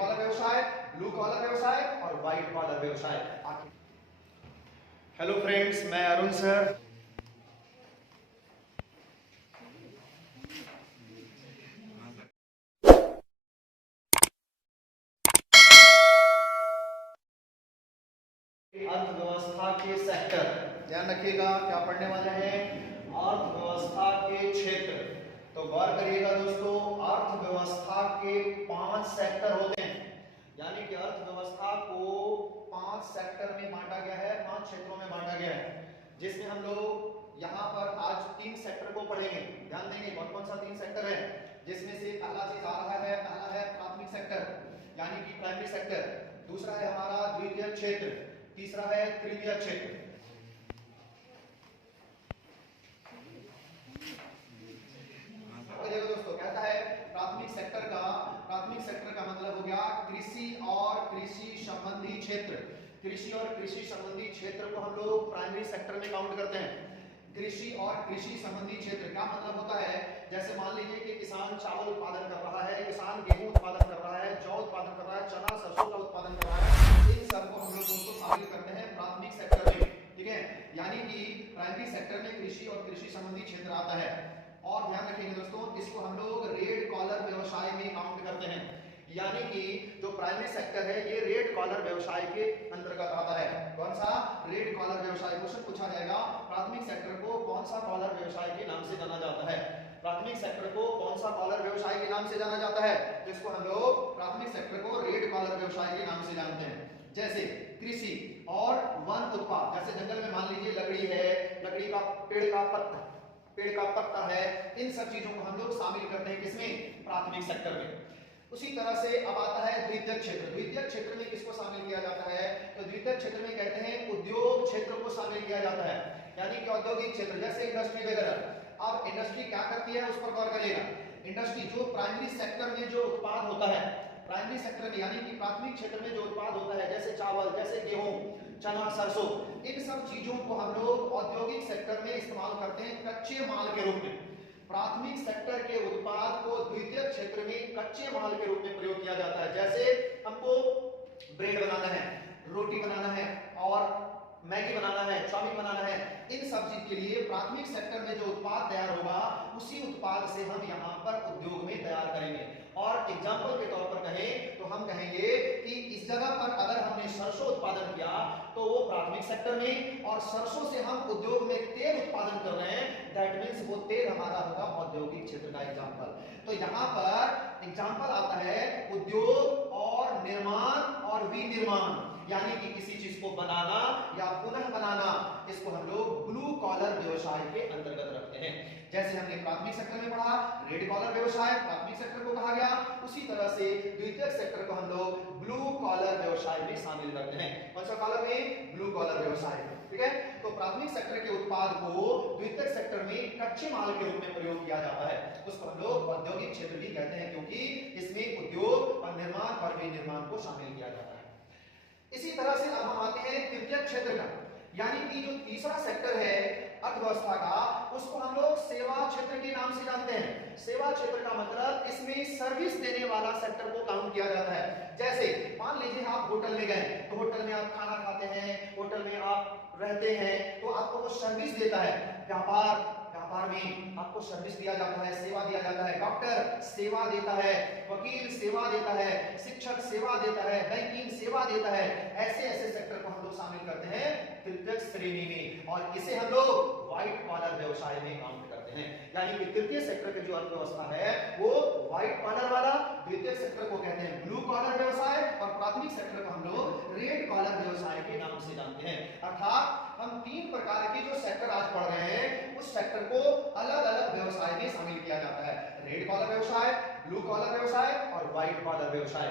Collar व्यवसाय, blue collar व्यवसाय और व्हाइट कॉलर व्यवसाय। हेलो फ्रेंड्स, मैं अरुण सर। अर्थव्यवस्था के सेक्टर, ध्यान रखिएगा क्या पढ़ने वाले हैं, अर्थव्यवस्था के क्षेत्र। तो गौर करिएगा दोस्तों, अर्थव्यवस्था के 5 सेक्टर होते हैं, यानी कि अर्थव्यवस्था को 5 सेक्टर में बांटा गया है, 5 क्षेत्रों में बांटा गया है, जिसमें हम लोग यहाँ पर आज 3 सेक्टर को पढ़ेंगे। ध्यान देंगे कौन कौन सा 3 सेक्टर है, जिसमें से पहला चीज आ रहा है, पहला है प्राथमिक सेक्टर यानी कि प्राइमरी सेक्टर, दूसरा है हमारा द्वितीयक क्षेत्र, तीसरा है तृतीयक क्षेत्र। दोस्तों कहता है प्राथमिक सेक्टर का मतलब हो गया कृषि और कृषि संबंधी क्षेत्र। कृषि और कृषि संबंधी क्षेत्र को हम लोग प्राइमरी सेक्टर में काउंट करते हैं। कृषि और कृषि संबंधी क्षेत्र का मतलब होता है, जैसे मान लीजिए कि किसान चावल उत्पादन कर रहा है, किसान गेहूं उत्पादन कर रहा है, जौ उत्पादन कर रहा है, चना सरसों का उत्पादन कर रहा है, इन सबको हम लोग दोस्तों शामिल करते हैं प्राथमिक सेक्टर में। ठीक है, यानी कि प्राइमरी सेक्टर में कृषि और कृषि संबंधी क्षेत्र आता है। और ध्यान रखेंगे दोस्तों, इसको हम लोग रेड कॉलर व्यवसाय में काउंट करते हैं, यानी कि जो प्राइमरी सेक्टर है ये रेड कॉलर व्यवसाय के अंतर्गत आता है। कौन सा? रेड कॉलर व्यवसाय। क्वेश्चन पूछा जाएगा प्राथमिक सेक्टर को कौन सा कॉलर व्यवसाय के नाम से जाना जाता है, प्राथमिक सेक्टर को कौन सा कॉलर व्यवसाय के नाम से जाना जाता है, जिसको हम लोग प्राथमिक सेक्टर को रेड कॉलर व्यवसाय के नाम से जानते हैं। जैसे कृषि और वन उत्पाद, जैसे जंगल में मान लीजिए लकड़ी है, लकड़ी का पेड़ का पत्ता है, इन सब चीजों को हम लोग शामिल करते हैं किसमें? प्राथमिक सेक्टर में। उसी तरह से अब आता है द्वितीयक क्षेत्र। द्वितीयक क्षेत्र में किसको शामिल किया जाता है? तो द्वितीयक क्षेत्र में कहते हैं उद्योग क्षेत्र को शामिल किया जाता है, यानी कि औद्योगिक क्षेत्र, जैसे इंडस्ट्री वगैरह। अब इंडस्ट्री क्या करती है उस पर गौर करिएगा। इंडस्ट्री जो प्राइमरी सेक्टर में जो उत्पाद होता है, प्राइमरी सेक्टर में यानी कि प्राथमिक क्षेत्र में जो उत्पाद होता है, जैसे चावल, जैसे गेहूं, चना, सरसों, इन सब चीजों को हम लोग औद्योगिक सेक्टर में इस्तेमाल करते हैं कच्चे माल के रूप में। प्राथमिक सेक्टर के उत्पाद को द्वितीयक क्षेत्र में कच्चे माल के रूप में प्रयोग किया जाता है। जैसे हमको ब्रेड बनाना है, रोटी बनाना है और मैगी बनाना है, चाउमीन बनाना है, इन सब चीज के लिए प्राथमिक सेक्टर में जो उत्पाद तैयार होगा उसी उत्पाद से हम यहाँ पर उद्योग में तैयार करेंगे। और एग्जांपल के तौर पर कहें तो हम कहेंगे कि इस जगह पर अगर हमने सरसों उत्पादन किया तो वो प्राथमिक सेक्टर में, और सरसों से हम उद्योग में तेल उत्पादन कर रहे हैं, दैट मींस वो तेल हमारा होगा औद्योगिक क्षेत्र का एग्जांपल। तो यहाँ पर एग्जांपल आता है उद्योग और निर्माण और विनिर्माण, यानी कि किसी चीज को बनाना या पुनः बनाना, इसको हम लोग ब्लू कॉलर व्यवसाय के अंतर्गत रखते हैं। जैसे हमने प्राथमिक सेक्टर में पढ़ा रेड कॉलर व्यवसाय प्राथमिक सेक्टर को कहा गया, उसी तरह से द्वितीयक सेक्टर को हम लोग ब्लू कॉलर व्यवसाय में शामिल करते हैं। कौन सा कॉलर में? ब्लू कॉलर व्यवसाय। ठीक है, तो प्राथमिक सेक्टर के उत्पाद को द्वितीयक सेक्टर में कच्चे माल के रूप में प्रयोग किया जाता है, उसको हम लोग औद्योगिक क्षेत्र भी कहते हैं, क्योंकि इसमें उद्योग और निर्माण और विनिर्माण को शामिल किया जाता है। इसी तरह से अब हम आते हैं तृतीयक क्षेत्र का, यानी कि जो तीसरा सेक्टर है अर्थव्यवस्था का, उसको हम लोग सेवा क्षेत्र के नाम से जानते हैं। सेवा क्षेत्र का मतलब इसमें सर्विस देने वाला सेक्टर को काउंट किया जाता है। जैसे मान लीजिए आप होटल में गए, तो होटल में आप खाना खाते हैं, होटल में आप रहते हैं, तो आपको वो सर्विस देता है। व्यापार में आपको सर्विस दिया जाता है, सेवा दिया जाता है। डॉक्टर सेवा देता है, वकील सेवा देता है, शिक्षक सेवा देता है, बैंकिंग सेवा देता है। ऐसे ऐसे सेक्टर को हम लोग शामिल करते हैं तृतीयक श्रेणी में, और इसे हम लोग व्हाइट कॉलर व्यवसाय में काउंट करते हैं। यानी कि तृतीय सेक्टर की जो अर्थव्यवस्था है वो व्हाइट कॉलर वाला, द्वितीय सेक्टर को कहते हैं ब्लू कॉलर व्यवसाय, और प्राथमिक सेक्टर को हम लोग रेड कॉलर व्यवसाय के नाम से जानते हैं। अर्थात हम 3 प्रकार के जो सेक्टर आज पढ़ रहे हैं उस सेक्टर को अलग अलग व्यवसाय में शामिल किया जाता है। रेड कॉलर व्यवसाय, ब्लू कॉलर व्यवसाय और व्हाइट कॉलर व्यवसाय।